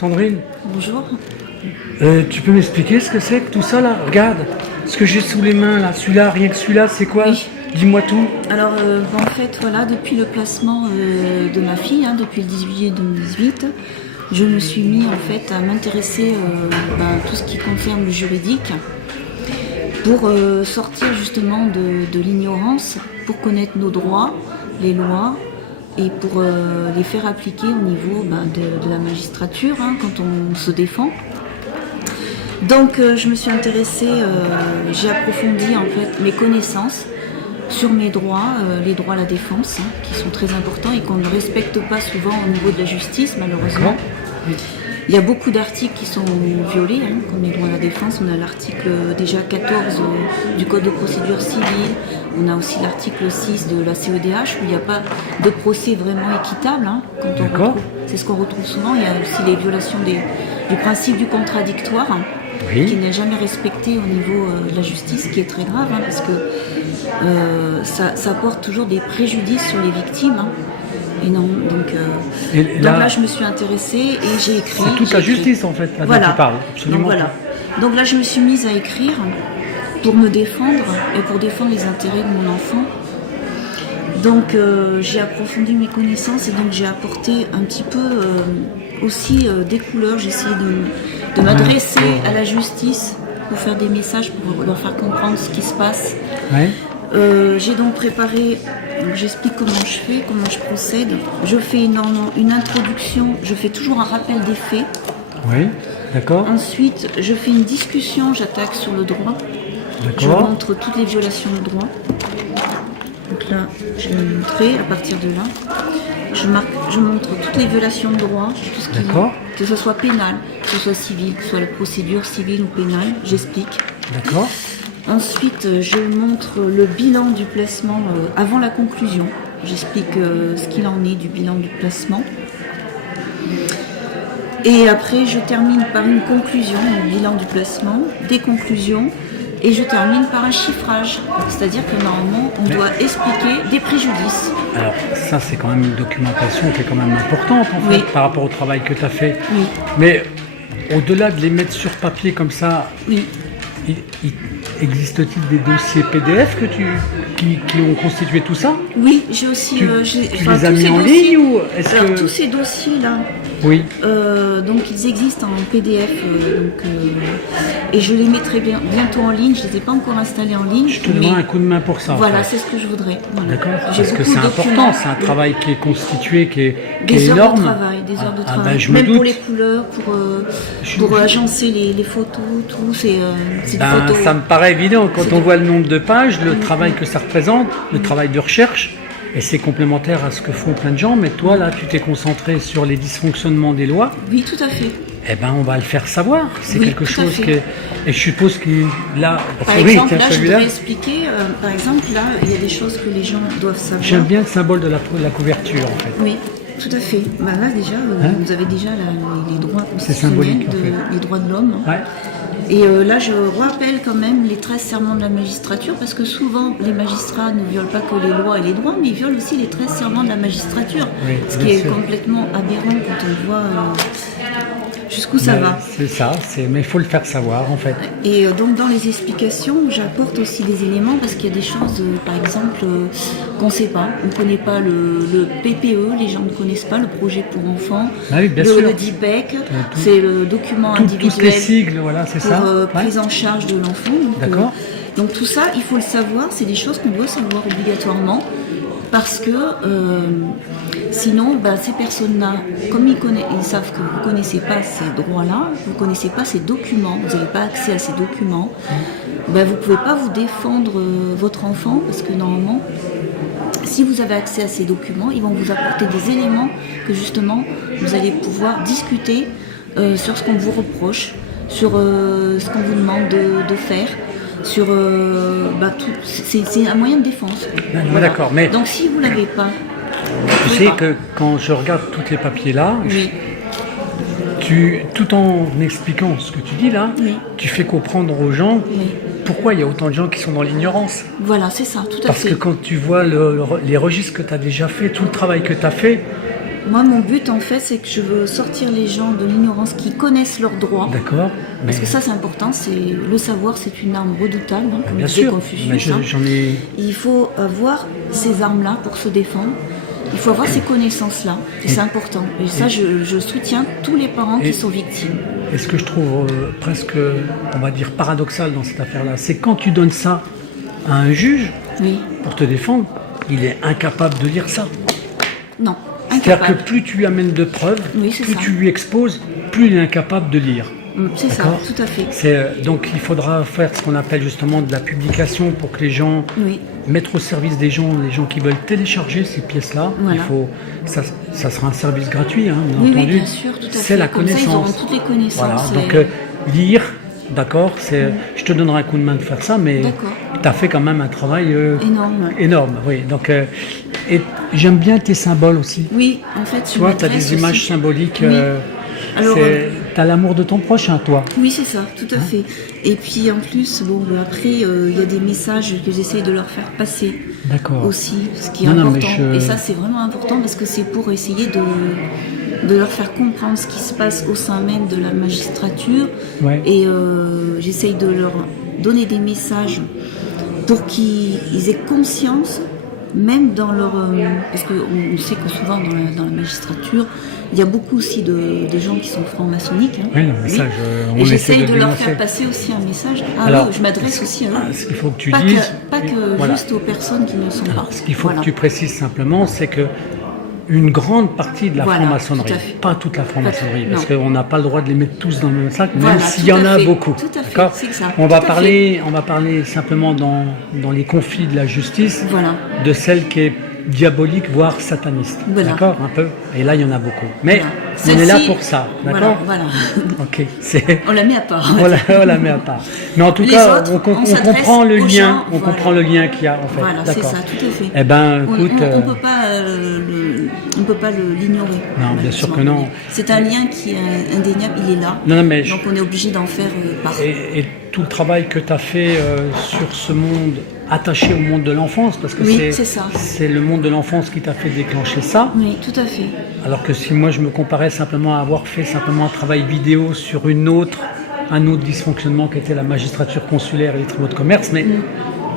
Sandrine, Bonjour. tu peux m'expliquer ce que c'est que tout ça là? Regarde, ce que j'ai sous les mains là, celui-là, rien que celui-là, c'est quoi? Oui. Dis-moi tout. Alors, en fait, voilà, depuis le placement de ma fille, depuis le 18 juillet 2018, je me suis mis en fait à m'intéresser à tout ce qui concerne le juridique pour sortir justement de l'ignorance, pour connaître nos droits, les lois et pour les faire appliquer au niveau de la magistrature quand on se défend. Donc, je me suis intéressée, j'ai approfondi en fait mes connaissances sur mes droits, les droits à la défense, qui sont très importants et qu'on ne respecte pas souvent au niveau de la justice, malheureusement. Il y a beaucoup d'articles qui sont violés, comme les droits à la défense. On a l'article déjà 14 du Code de procédure civile. On a aussi l'article 6 de la CEDH, où il n'y a pas de procès vraiment équitable. C'est ce qu'on retrouve souvent. Il y a aussi les violations du principe du contradictoire, qui n'est jamais respecté au niveau de la justice, qui est très grave, parce que ça porte toujours des préjudices sur les victimes. Et non, donc là, je me suis intéressée et j'ai écrit. C'est toute la justice en fait, là dont tu parles, absolument. Donc là, je me suis mise à écrire pour me défendre et pour défendre les intérêts de mon enfant. Donc j'ai approfondi mes connaissances et donc j'ai apporté un petit peu aussi des couleurs. J'ai essayé de m'adresser à la justice pour faire des messages, pour leur faire comprendre ce qui se passe. Ouais. J'ai donc préparé, j'explique comment je fais, comment je procède. Je fais une introduction, je fais toujours un rappel des faits. Oui, d'accord. Ensuite, je fais une discussion, j'attaque sur le droit. Je montre toutes les violations de droit. Donc là, je vais montrer à partir de là. Je montre toutes les violations de droit, tout ce que ce soit pénal, que ce soit civil, que ce soit la procédure civile ou pénale, j'explique. D'accord. Ensuite, je montre le bilan du placement avant la conclusion. J'explique ce qu'il en est du bilan du placement. Et après, je termine par une conclusion, le bilan du placement, des conclusions, et je termine par un chiffrage. C'est-à-dire que normalement, on doit expliquer des préjudices. Alors, ça, c'est quand même une documentation qui est quand même importante, en fait, par rapport au travail que tu as fait. Oui. Mais au-delà de les mettre sur papier comme ça, existe-t-il des dossiers PDF qui ont constitué tout ça? Oui, j'ai aussi... Tu les as mis en ligne ou est-ce que... Tous ces dossiers-là, donc ils existent en PDF, et je les mettrai bientôt en ligne. Je ne les ai pas encore installés en ligne. Je te demande un coup de main pour ça. Voilà, c'est ce que je voudrais. Voilà. D'accord. Parce que c'est important, c'est un travail qui est constitué, qui est énorme. Des heures de travail. Même pour les couleurs, pour agencer les photos, tout, c'est des photos. Ça me paraît évident quand on voit le nombre de pages, le travail que ça représente, le travail de recherche. Et c'est complémentaire à ce que font plein de gens, mais toi là tu t'es concentré sur les dysfonctionnements des lois. Oui, tout à fait. Eh bien on va le faire savoir, c'est quelque chose qui est... Et je suppose que là... Par exemple, là je voudrais expliquer, par exemple là il y a des choses que les gens doivent savoir. J'aime bien le symbole de la couverture en fait. Oui, tout à fait. Là déjà, vous avez déjà les droits c'est symbolique, les droits de l'homme. Ouais. Et là, je rappelle quand même les 13 serments de la magistrature, parce que souvent, les magistrats ne violent pas que les lois et les droits, mais ils violent aussi les 13 serments de la magistrature, ce qui est complètement aberrant quand on voit jusqu'où ça va. C'est ça, mais il faut le faire savoir en fait. Et donc dans les explications, j'apporte aussi des éléments, parce qu'il y a des choses, par exemple, qu'on ne sait pas. On ne connaît pas le PPE, les gens ne connaissent pas le projet pour enfants. Le DIPEC, c'est le document individuel. Tous les sigles, voilà, c'est ça. Prise en charge de l'enfant. D'accord. Donc tout ça, il faut le savoir, c'est des choses qu'on doit savoir obligatoirement. Parce que sinon, ces personnes-là, comme ils savent que vous ne connaissez pas ces droits-là, vous ne connaissez pas ces documents, vous n'avez pas accès à ces documents, vous ne pouvez pas vous défendre votre enfant, parce que normalement, si vous avez accès à ces documents, ils vont vous apporter des éléments que justement, vous allez pouvoir discuter sur ce qu'on vous reproche, sur ce qu'on vous demande de faire. Sur tout, c'est un moyen de défense. Voilà. D'accord, mais donc si vous l'avez pas, tu sais que quand je regarde tous les papiers là, tout en expliquant ce que tu dis là, tu fais comprendre aux gens pourquoi il y a autant de gens qui sont dans l'ignorance. Voilà, c'est ça, tout à fait. Parce que quand tu vois les registres que tu as déjà fait, tout le travail que tu as fait, Moi, mon but, en fait, c'est que je veux sortir les gens de l'ignorance, qui connaissent leurs droits. D'accord. Parce que ça, c'est important. Le savoir, c'est une arme redoutable, hein, comme Bien disait sûr. Confucius. Mais Hein. j'en ai. Il faut avoir ces armes-là pour se défendre. Il faut avoir ces connaissances-là. Et c'est important. Et ça, je soutiens tous les parents qui sont victimes. Et ce que je trouve presque, on va dire, paradoxal dans cette affaire-là, c'est quand tu donnes ça à un juge Oui. pour te défendre, il est incapable de lire ça. Non. C'est-à-dire que Incapable. plus tu lui amènes de preuves, Oui, c'est plus ça. tu lui exposes, plus il est incapable de lire. C'est ça, D'accord. tout à fait. Donc il faudra faire ce qu'on appelle justement de la publication pour que les gens, Oui. mettre au service des gens, les gens qui veulent télécharger ces pièces-là. Voilà. Ça sera un service gratuit, hein, bien Oui, entendu. bien sûr, tout à fait. C'est la Comme ça, ils auront connaissance. toutes les connaissances. Voilà. et- Donc lire, d'accord, je te donnerai un coup de main de faire ça, mais D'accord. tu as fait quand même un travail Énorme. énorme. Oui. Donc, et j'aime bien tes symboles aussi. Oui, en fait, Tu vois, tu as des images aussi. symboliques. Oui. Alors, tu as l'amour de ton prochain, toi. Oui, c'est ça, tout à fait. Et puis en plus, bon, après, il y a des messages que j'essaye de leur faire passer D'accord. aussi, ce qui est Non, mais important. Et ça, c'est vraiment important parce que c'est pour essayer de leur faire comprendre ce qui se passe au sein même de la magistrature. Ouais. Et j'essaye de leur donner des messages pour qu'ils aient conscience, même dans leur... parce qu'on sait que souvent dans la magistrature, il y a beaucoup aussi de gens qui sont francs-maçonniques. Hein. Oui, le message, on Et essaie j'essaye de leur dénoncer. faire passer aussi un message. Alors, Oui, je m'adresse aussi à eux. Ce qu'il faut que tu Pas dises. que, pas que voilà. juste aux personnes qui ne sont pas. Ce qu'il faut Voilà. que tu précises simplement, c'est que une grande partie de la Voilà, franc-maçonnerie, tout à fait. pas toute la franc-maçonnerie, Pas- parce non. qu'on n'a pas le droit de les mettre tous dans le même sac, Voilà, même s'il tout y en à a fait, beaucoup. tout à fait, D'accord. c'est ça, On tout va à parler simplement dans les conflits de la justice, Voilà. de celle qui est diabolique, voire sataniste. Voilà. D'accord, un peu. Et là, il y en a beaucoup. Mais Voilà. on est là Celle-ci- pour ça, d'accord. Voilà. Ok. C'est On la met à part. on la met à part. Mais en tout Les cas, autres, on s'adresse comprend le aux lien, gens, on voilà. comprend le lien qu'il y a en fait. Voilà, c'est D'accord. ça, tout à fait. Eh ben, On écoute, ne peut pas l'ignorer. Non, bien sûr que malheureusement. non. C'est un lien qui est indéniable, il est là. Non, mais Donc on est obligé d'en faire part. et tout le travail que tu as fait sur ce monde attaché au monde de l'enfance, parce que Oui, c'est ça. c'est le monde de l'enfance qui t'a fait déclencher ça. Oui, tout à fait. Alors que si moi je me comparais simplement à avoir fait simplement un travail vidéo sur un autre dysfonctionnement qui était la magistrature consulaire et les tribunaux de commerce, mais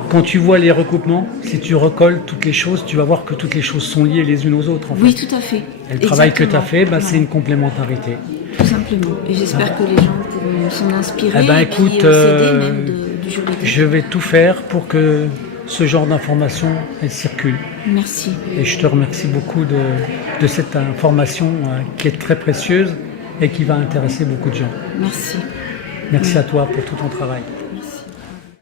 quand tu vois les recoupements, si tu recolles toutes les choses, tu vas voir que toutes les choses sont liées les unes aux autres. En Oui, fait. tout à fait. Et le travail que tu as fait, Exactement. c'est une complémentarité. Tout simplement. Et j'espère que les gens pourront s'en inspirer Eh ben, et puis écoute, s'aider même du juridique. Je vais tout faire pour que ce genre d'information elle circule. Merci. Et je te remercie beaucoup de cette information qui est très précieuse et qui va intéresser beaucoup de gens. Merci. Merci à toi pour tout ton travail.